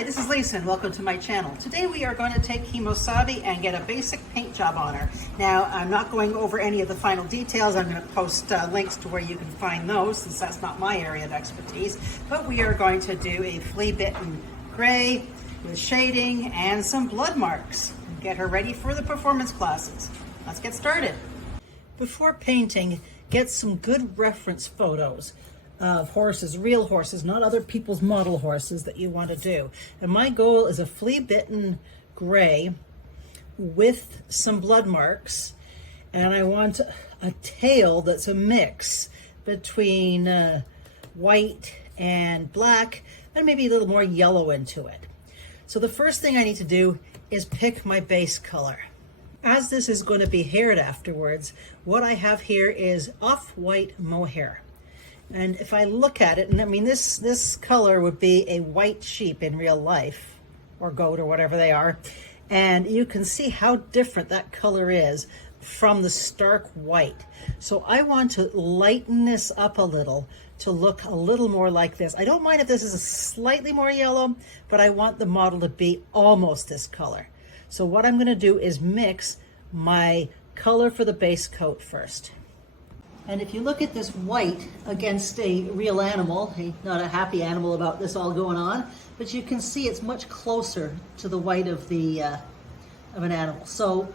Hi, this is Lisa and welcome to my channel. Today we are going to take Himosabi and get a basic paint job on her. Now, I'm not going over any of the final details. I'm going to post links to where you can find those since that's not my area of expertise. But we are going to do a Flea Bitten gray with shading and some blood marks. Get her ready for the performance classes. Let's get started. Before painting, get some good reference photos of horses, real horses, not other people's model horses that you want to do. And my goal is a Flea Bitten gray with some blood marks, and I want a tail that's a mix between white and black and maybe a little more yellow into it. So the first thing I need to do is pick my base color. As this is going to be haired afterwards, what I have here is off-white mohair. And if I look at it, and I mean this color would be a white sheep in real life, or goat or whatever they are, and you can see how different that color is from the stark white. So I want to lighten this up a little to look a little more like this. I don't mind if this is a slightly more yellow, but I want the model to be almost this color. So what I'm going to do is mix my color for the base coat first. And if you look at this white against a real animal, not a happy animal about this all going on, but you can see it's much closer to the white of the of an animal. So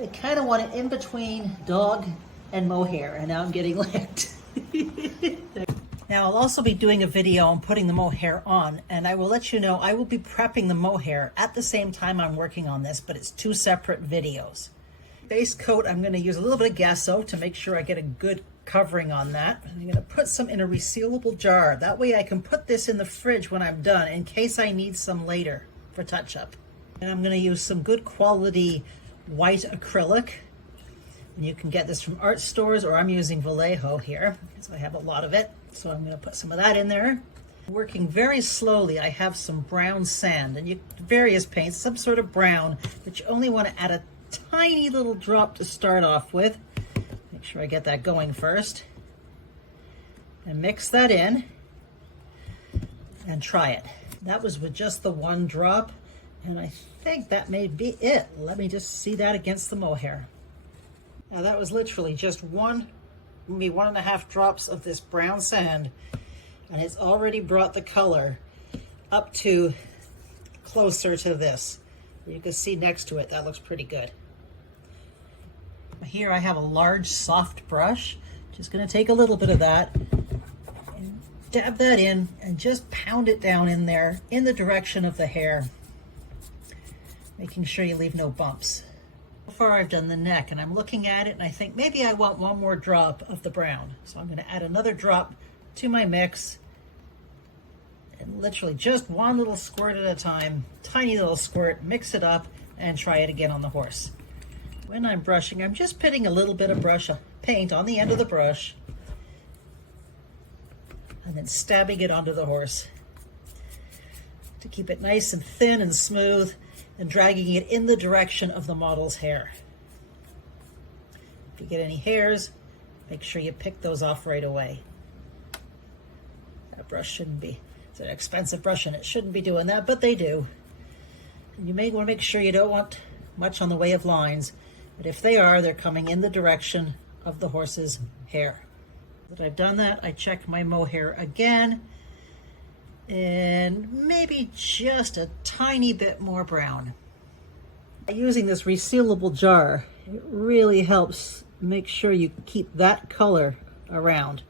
I kind of want it in between dog and mohair, and now I'm getting licked. Now I'll also be doing a video on putting the mohair on, and I will let you know I will be prepping the mohair at the same time I'm working on this, but it's two separate videos. Base coat, I'm going to use a little bit of gesso to make sure I get a good covering on that. I'm going to put some in a resealable jar. That way I can put this in the fridge when I'm done in case I need some later for touch-up. And I'm going to use some good quality white acrylic. And you can get this from art stores, or I'm using Vallejo here because I have a lot of it. So I'm going to put some of that in there. Working very slowly, I have some brown sand and various paints, some sort of brown, but you only want to add a tiny little drop to start off with. Make sure I get that going first. And mix that in and try it. That was with just the one drop, and I think that may be it. Let me just see that against the mohair. Now that was literally just maybe 1.5 drops of this brown sand, and it's already brought the color up to closer to this. You can see next to it, that looks pretty good. Here I have a large soft brush. Just going to take a little bit of that and dab that in and just pound it down in there in the direction of the hair, making sure you leave no bumps. So far I've done the neck, and I'm looking at it and I think maybe I want one more drop of the brown. So I'm going to add another drop to my mix, and literally just one little squirt at a time, tiny little squirt, mix it up and try it again on the horse. When I'm brushing, I'm just putting a little bit of paint on the end of the brush and then stabbing it onto the horse to keep it nice and thin and smooth, and dragging it in the direction of the model's hair. If you get any hairs, make sure you pick those off right away. That brush shouldn't be, it's an expensive brush and it shouldn't be doing that, but they do. And you may want to make sure you don't want much on the way of lines, but if they are, they're coming in the direction of the horse's hair. That I've done that, I check my mohair again, and maybe just a tiny bit more brown. Using this resealable jar, it really helps make sure you keep that color around.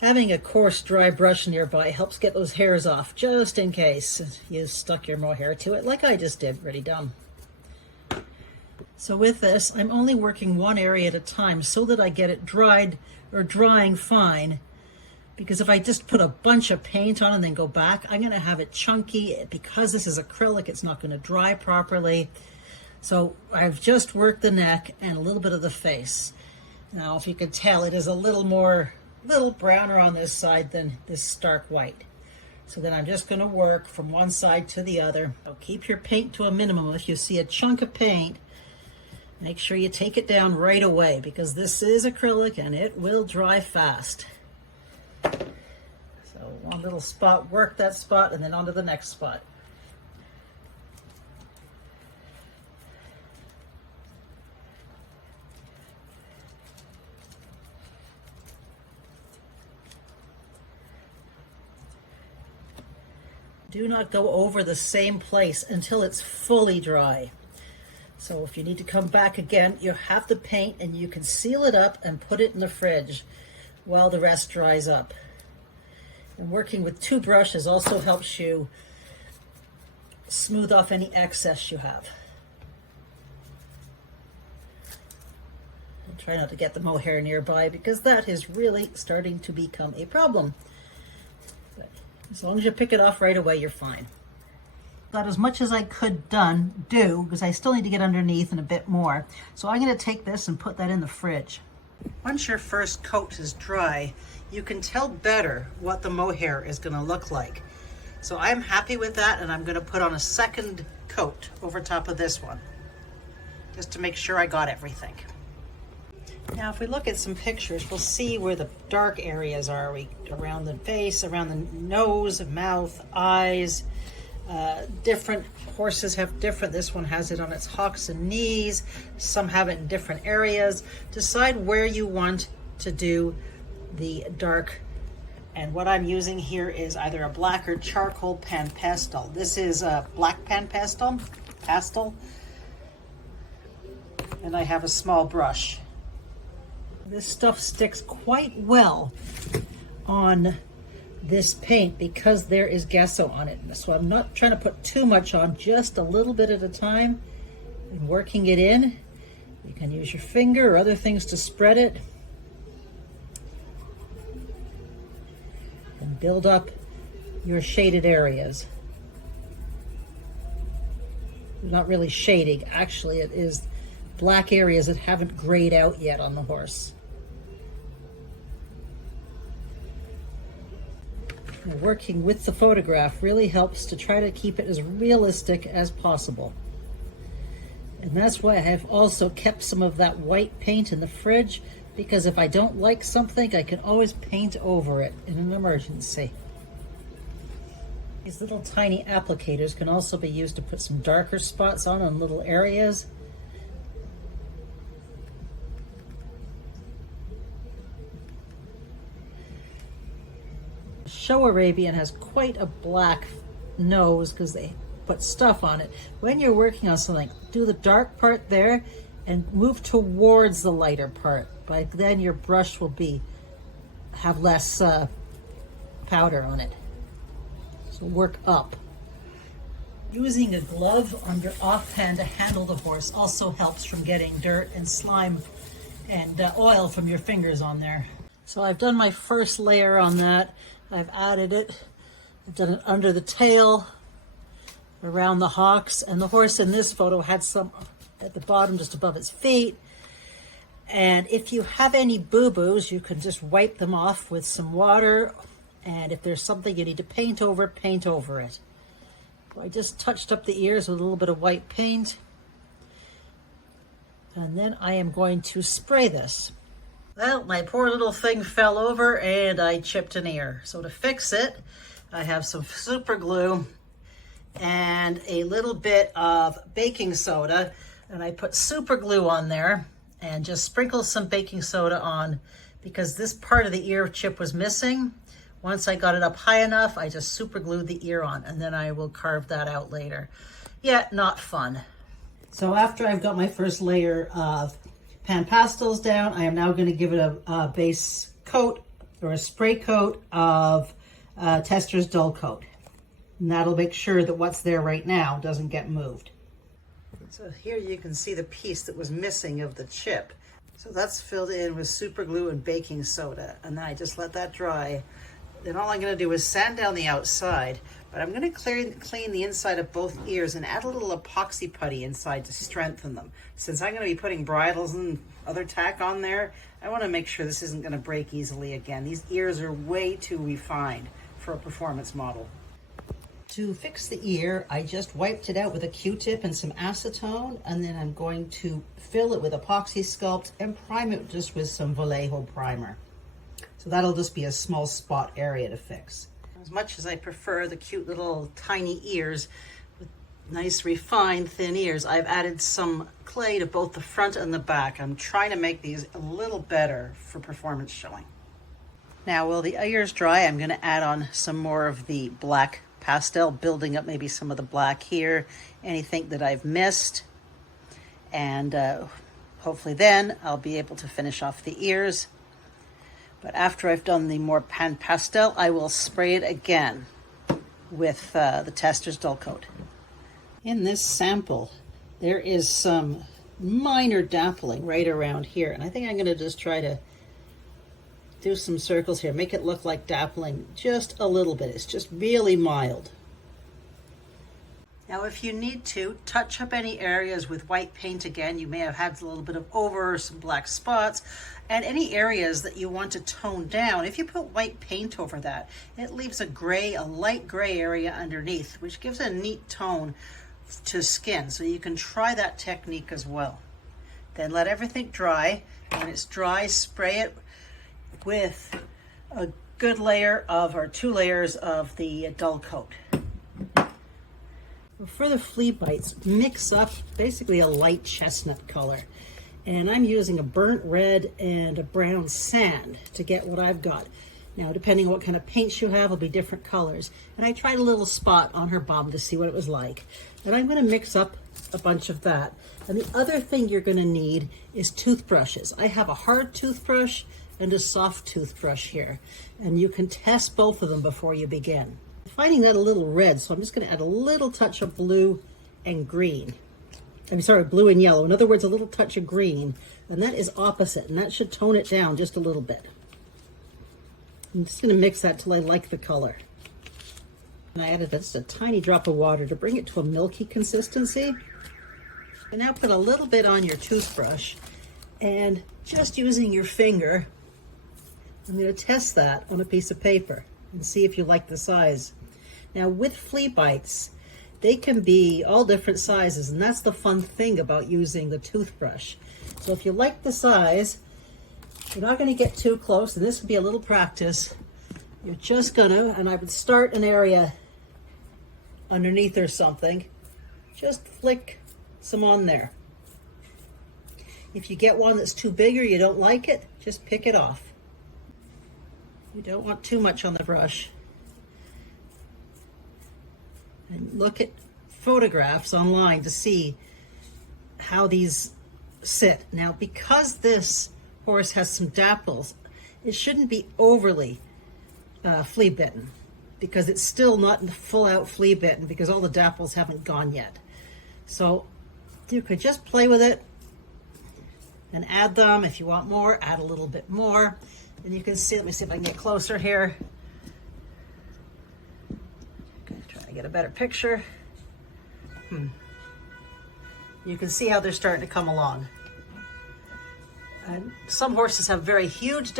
Having a coarse, dry brush nearby helps get those hairs off, just in case you stuck your mohair to it, like I just did. Pretty dumb. So with this, I'm only working one area at a time so that I get it dried or drying fine, because if I just put a bunch of paint on and then go back, I'm going to have it chunky. Because this is acrylic, it's not going to dry properly. So I've just worked the neck and a little bit of the face. Now, if you can tell, it is a little browner on this side than this stark white. So then I'm just going to work from one side to the other. So keep your paint to a minimum. If you see a chunk of paint, make sure you take it down right away, because this is acrylic and it will dry fast. So one little spot, work that spot, and then onto the next spot. Do not go over the same place until it's fully dry. So if you need to come back again, you have the paint and you can seal it up and put it in the fridge while the rest dries up. And working with two brushes also helps you smooth off any excess you have. And try not to get the mohair nearby because that is really starting to become a problem. As long as you pick it off right away, you're fine. Got as much as I could do because I still need to get underneath and a bit more. So I'm going to take this and put that in the fridge. Once your first coat is dry, you can tell better what the mohair is going to look like. So I'm happy with that, and I'm going to put on a second coat over top of this one, just to make sure I got everything. Now, if we look at some pictures, we'll see where the dark areas are. Around the face, around the nose, mouth, eyes. Different horses have different. This one has it on its hocks and knees. Some have it in different areas. Decide where you want to do the dark. And what I'm using here is either a black or charcoal pan pastel. This is a black pan pastel. And I have a small brush. This stuff sticks quite well on this paint because there is gesso on it. So I'm not trying to put too much on, just a little bit at a time and working it in. You can use your finger or other things to spread it and build up your shaded areas. Not really shading, actually it is black areas that haven't grayed out yet on the horse. Working with the photograph really helps to try to keep it as realistic as possible. And that's why I have also kept some of that white paint in the fridge, because if I don't like something, I can always paint over it in an emergency. These little tiny applicators can also be used to put some darker spots on little areas. Show Arabian has quite a black nose because they put stuff on it. When you're working on something, do the dark part there and move towards the lighter part. By then your brush will have less powder on it. So work up. Using a glove on your offhand to handle the horse also helps from getting dirt and slime and oil from your fingers on there. So I've done my first layer on that. I've added it. I've done it under the tail, around the hocks, and the horse in this photo had some at the bottom just above its feet. And if you have any boo-boos, you can just wipe them off with some water, and if there's something you need to paint over it. So I just touched up the ears with a little bit of white paint, and then I am going to spray this. Well, my poor little thing fell over and I chipped an ear. So to fix it, I have some super glue and a little bit of baking soda, and I put super glue on there and just sprinkle some baking soda on because this part of the ear chip was missing. Once I got it up high enough, I just super glued the ear on, and then I will carve that out later. Yeah, not fun. So after I've got my first layer of pan pastels down, I am now going to give it a base coat or a spray coat of Tester's Dull Coat. And that'll make sure that what's there right now doesn't get moved. So here you can see the piece that was missing of the chip. So that's filled in with super glue and baking soda. And then I just let that dry. Then all I'm going to do is sand down the outside, but I'm going to clean the inside of both ears and add a little epoxy putty inside to strengthen them. Since I'm going to be putting bridles and other tack on there, I want to make sure this isn't going to break easily again. These ears are way too refined for a performance model. To fix the ear, I just wiped it out with a Q-tip and some acetone, and then I'm going to fill it with epoxy sculpt and prime it just with some Vallejo primer. So that'll just be a small spot area to fix. As much as I prefer the cute little tiny ears with nice refined thin ears, I've added some clay to both the front and the back. I'm trying to make these a little better for performance showing. Now, while the ears dry, I'm going to add on some more of the black pastel, building up maybe some of the black here, anything that I've missed. And hopefully then I'll be able to finish off the ears. But after I've done the more pan pastel, I will spray it again with the Tester's Dull Coat. In this sample, there is some minor dappling right around here. And I think I'm going to just try to do some circles here, make it look like dappling just a little bit. It's just really mild. Now, if you need to touch up any areas with white paint again, you may have had a little bit of over or some black spots, and any areas that you want to tone down, if you put white paint over that, it leaves a light gray area underneath, which gives a neat tone to skin. So you can try that technique as well. Then let everything dry. When it's dry, spray it with a good layer of, or 2 layers of the dull coat. For the flea bites, mix up basically a light chestnut color. And I'm using a burnt red and a brown sand to get what I've got. Now, depending on what kind of paints you have, will be different colors. And I tried a little spot on her bum to see what it was like. And I'm going to mix up a bunch of that. And the other thing you're going to need is toothbrushes. I have a hard toothbrush and a soft toothbrush here, and you can test both of them before you begin. I'm finding that a little red, so I'm just going to add a little touch of blue and green. I'm sorry, blue and yellow. In other words, a little touch of green, and that is opposite, and that should tone it down just a little bit. I'm just going to mix that till I like the color. And I added just a tiny drop of water to bring it to a milky consistency. And now put a little bit on your toothbrush, and just using your finger, I'm going to test that on a piece of paper and see if you like the size. Now, with flea bites, they can be all different sizes, and that's the fun thing about using the toothbrush. So if you like the size, you're not going to get too close, and this would be a little practice. You're just going to, and I would start an area underneath or something, just flick some on there. If you get one that's too big or you don't like it, just pick it off. You don't want too much on the brush. And look at photographs online to see how these sit. Now, because this horse has some dapples, it shouldn't be overly flea bitten, because it's still not full out flea bitten because all the dapples haven't gone yet. So you could just play with it and add them. If you want more, add a little bit more. And you can see, let me see if I can get closer here. Okay, try to get a better picture. You can see how they're starting to come along. And some horses have very huge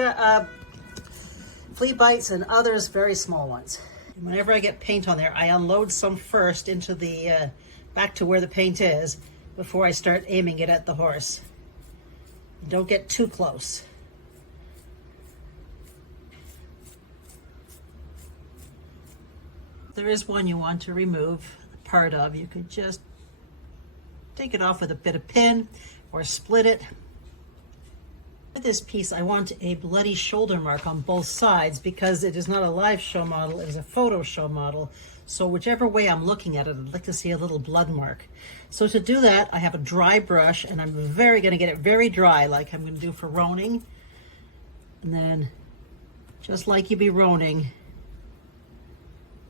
flea bites and others very small ones. And whenever I get paint on there, I unload some first into the, back to where the paint is before I start aiming it at the horse. Don't get too close. There is one you want to remove part of. You could just take it off with a bit of pin or split it. For this piece, I want a bloody shoulder mark on both sides because it is not a live show model, it is a photo show model. So whichever way I'm looking at it, I'd like to see a little blood mark. So to do that, I have a dry brush, and I'm going to get it very dry, like I'm going to do for roaning. And then, just like you'd be roaning,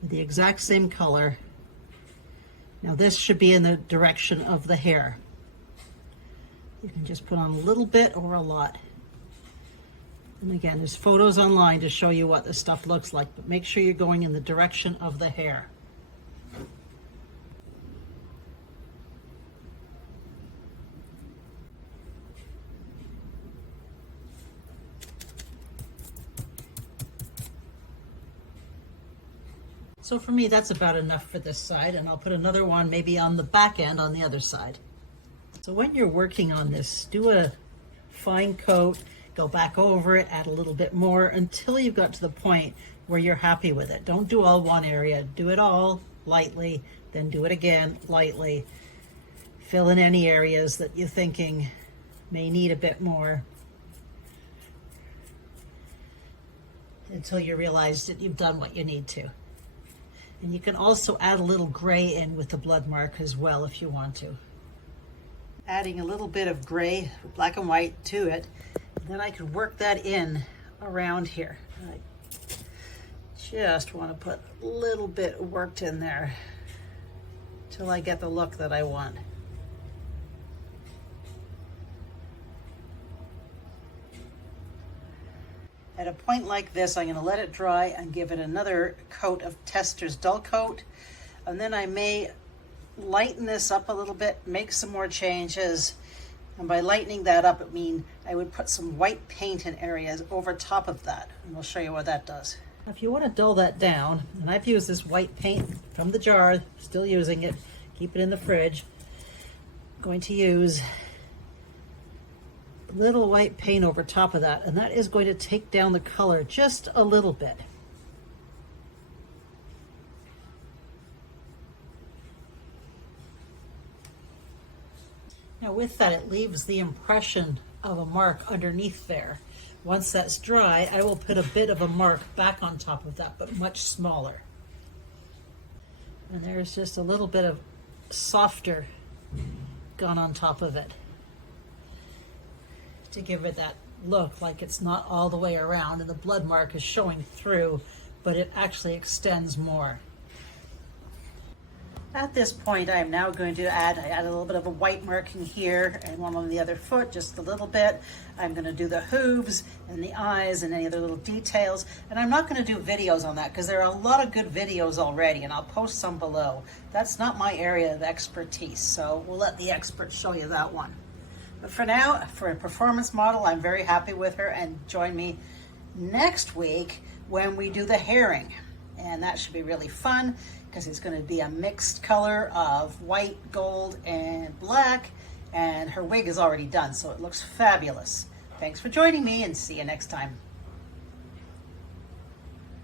with the exact same color. Now this should be in the direction of the hair. You can just put on a little bit or a lot. And again, there's photos online to show you what this stuff looks like, but make sure you're going in the direction of the hair. So for me, that's about enough for this side, and I'll put another one maybe on the back end on the other side. So when you're working on this, do a fine coat, Go back over it, add a little bit more until you've got to the point where you're happy with it. Don't do all one area. Do it all lightly, then do it again lightly. Fill in any areas that you're thinking may need a bit more until you realize that you've done what you need to. And you can also add a little gray in with the blood mark as well if you want to. Adding a little bit of gray, black and white to it, then I can work that in around here. I just want to put a little bit worked in there till I get the look that I want. At a point like this, I'm going to let it dry and give it another coat of Tester's Dull Coat. And then I may lighten this up a little bit, make some more changes. And by lightening that up, it means I would put some white paint in areas over top of that. And we'll show you what that does. If you want to dull that down, and I've used this white paint from the jar, still using it, keep it in the fridge. I'm going to use little white paint over top of that, and that is going to take down the color just a little bit. Now with that, it leaves the impression of a mark underneath there. Once that's dry, I will put a bit of a mark back on top of that, but much smaller. And there's just a little bit of softer gone on top of it, to give it that look like it's not all the way around and the blood mark is showing through, but it actually extends more. At this point, I am now going to add a little bit of a white marking here and one on the other foot, just a little bit. I'm going to do the hooves and the eyes and any other little details. And I'm not going to do videos on that because there are a lot of good videos already, and I'll post some below. That's not my area of expertise, so we'll let the experts show you that one. But for now, for a performance model, I'm very happy with her, and join me next week when we do the herring. And that should be really fun because it's going to be a mixed color of white, gold, and black. And her wig is already done, so it looks fabulous. Thanks for joining me, and see you next time.